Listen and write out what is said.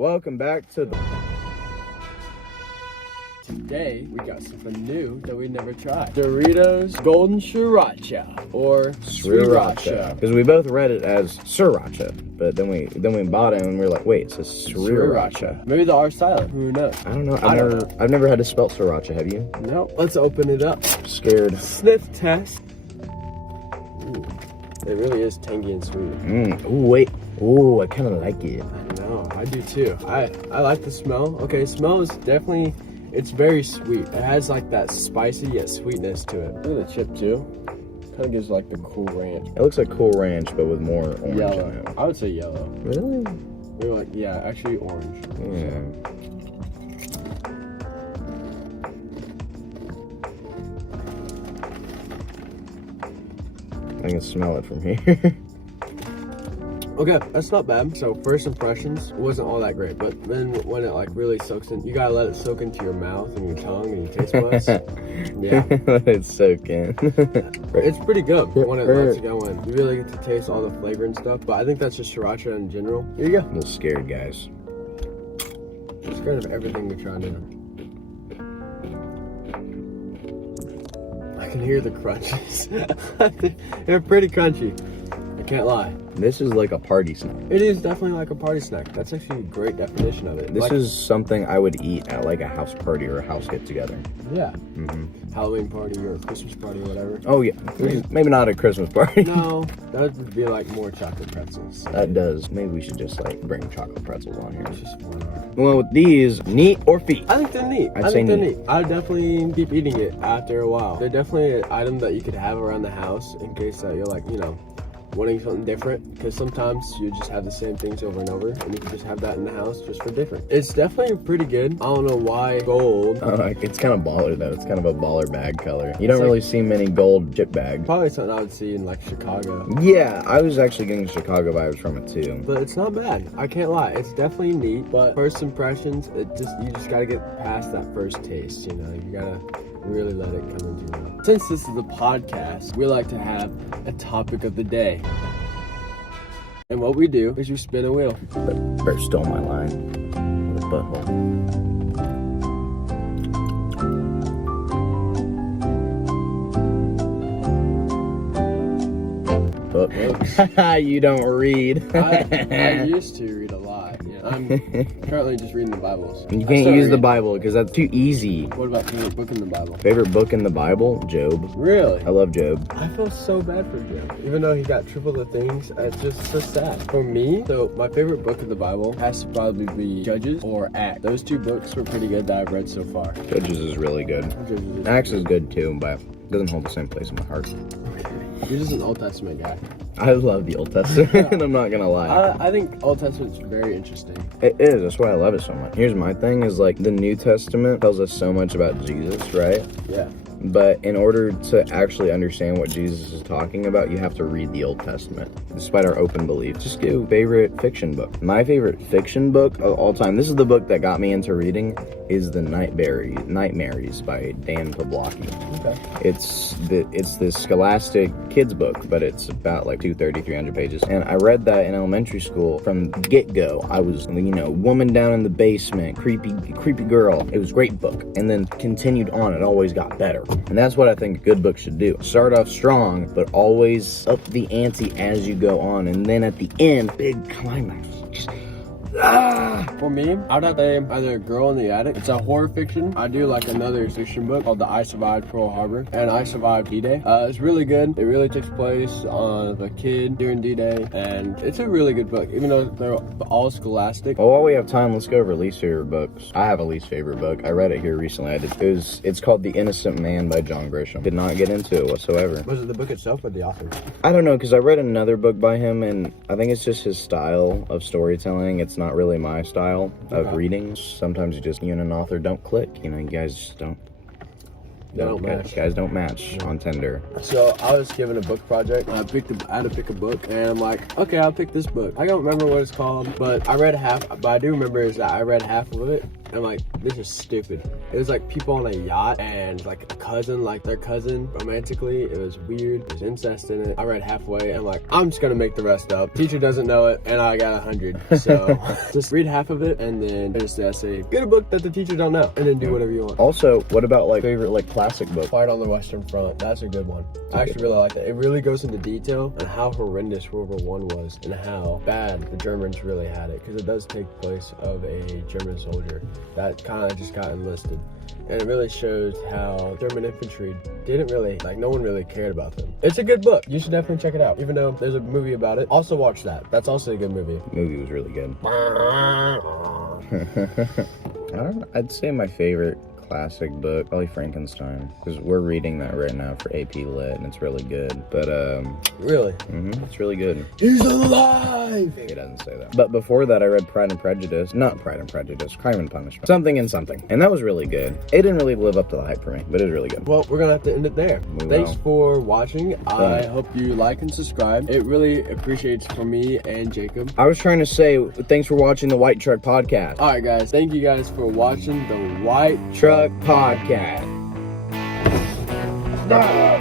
Welcome back to the... Today, we got something new that we never tried. Doritos Golden Sriracha, or Sriracha. Because we both read it as Sriracha, but then we bought it and we were like, wait, it says Sriracha. Maybe the R silent, who knows? I don't know. I've never had to spell Sriracha, have you? No. Let's open it up. I'm scared. Sniff test. Ooh, it really is tangy and sweet. Ooh, wait. Ooh, I kind of like it. I know, I do too. I like the smell. Okay, smell is definitely... It's very sweet. It has like that spicy yet sweetness to it. Look at the chip too. Kind of gives like the Cool Ranch. It looks like Cool Ranch, but with more orange Yellow. in it. I would say yellow. Really? We're like, yeah, actually orange. Yeah. I can smell it from here. Okay, that's not bad. So first impressions, it wasn't all that great, but then when it like really soaks in, you gotta let it soak into your mouth and your tongue and your taste buds. Yeah. Let it soak in. It's pretty good when it lets it go in. You really get to taste all the flavor and stuff, but I think that's just Sriracha in general. Here you go. I'm a little scared, guys. I'm scared of everything we try now. I can hear the crunches. They're pretty crunchy. I can't lie. This is like a party snack. It is definitely like a party snack. That's actually a great definition of it. This is something I would eat at like a house party or a house get together. Yeah. Halloween party or a Christmas party or whatever. Oh yeah. Maybe not a Christmas party. No, that would be like more chocolate pretzels. That does. Maybe we should just like bring chocolate pretzels on here. It's just one hour. Well, with these, neat or feet? I think they're neat. I'd say neat. I'd definitely keep eating it after a while. They're definitely an item that you could have around the house in case that you're like, you know, wanting something different, because sometimes you just have the same things over and over, and you can just have that in the house just for different. It's definitely pretty good. I don't know why gold. It's kind of baller though. It's kind of a baller bag color. You don't really see many gold chip bags. Probably something I would see in like Chicago. Yeah, I was actually getting Chicago vibes from it too. But it's not bad. I can't lie. It's definitely neat, but first impressions, you just gotta get past that first taste, you know? You gotta really let it come into your mouth. Since this is a podcast, we like to have a topic of the day. And what we do is you spin a wheel. But Bert stole my line with a butthole. Books. You don't read. I used to read a lot. Yeah, I'm currently just reading the Bibles. You can't use the Bible because that's too easy. What about favorite book in the Bible? Favorite book in the Bible? Job. Really? I love Job. I feel so bad for Job. Even though he got triple the things, it's just so sad. For me, so my favorite book of the Bible has to probably be Judges or Acts. Those two books were pretty good that I've read so far. Judges is really good. Acts is good too, but it doesn't hold the same place in my heart. You're just an Old Testament guy. I love the Old Testament, I'm not gonna lie. I think Old Testament's very interesting. It is, that's why I love it so much. Here's my thing, is like the New Testament tells us so much about Jesus, right? Yeah. But in order to actually understand what Jesus is talking about, you have to read the Old Testament, despite our open belief. Just go favorite fiction book. My favorite fiction book of all time, this is the book that got me into reading, is The Nightmares by Dan Pawlowski. Okay. It's this scholastic kids book, but it's about like 300 pages. And I read that in elementary school. From get-go, I was, you know, woman down in the basement, creepy girl. It was a great book. And then continued on, it always got better. And that's what I think a good book should do. Start off strong, but always up the ante as you go on. And then at the end, big climax. Just, For me, I'd have to say either Girl in the Attic. It's a horror fiction. I do like another fiction book called I Survived Pearl Harbor and I Survived D-Day. It's really good. It really takes place on a kid during D-Day, and it's a really good book, even though they're all scholastic. Well, while we have time, let's go over least favorite books. I have a least favorite book. I read it here recently. It's called The Innocent Man by John Grisham. Did not get into it whatsoever. Was it the book itself or the author? I don't know, because I read another book by him, and I think it's just his style of storytelling. It's not really my style of reading. Sometimes you and an author don't click. You know, you guys just don't match on Tinder. So I was given a book project. I had to pick a book, and I'm like, okay, I'll pick this book. I don't remember what it's called, but I read half. But I do remember is that I read half of it, I'm like, this is stupid. It was like people on a yacht and like a cousin, like their cousin romantically. It was weird. There's incest in it. I read halfway. I'm like, I'm just gonna make the rest up. Teacher doesn't know it, and I got 100. So just read half of it and then finish the essay. Get a book that the teacher don't know, and then do whatever you want. Also, what about like favorite like classic book? Fight on the Western Front. That's a good one. I actually really like that. It really goes into detail on how horrendous World War I was and how bad the Germans really had it, because it does take place of a German soldier that kind of just got enlisted. And it really shows how German infantry didn't really, like, no one really cared about them. It's a good book. You should definitely check it out. Even though there's a movie about it, also watch that. That's also a good movie. The movie was really good. I don't know. I'd say my favorite classic book, probably Frankenstein, because we're reading that right now for AP Lit, and it's really good. But really, it's really good. He's alive. It doesn't say that. But before that, I read Pride and Prejudice. Not Pride and Prejudice, Crime and Punishment. Something and Something, and that was really good. It didn't really live up to the hype for me, but it was really good. Well, we're gonna have to end it there. Thanks for watching. I hope you like and subscribe. It really appreciates for me and Jacob. I was trying to say thanks for watching the White Truck Podcast. All right, guys. Thank you guys for watching the White Truck Podcast. Stop.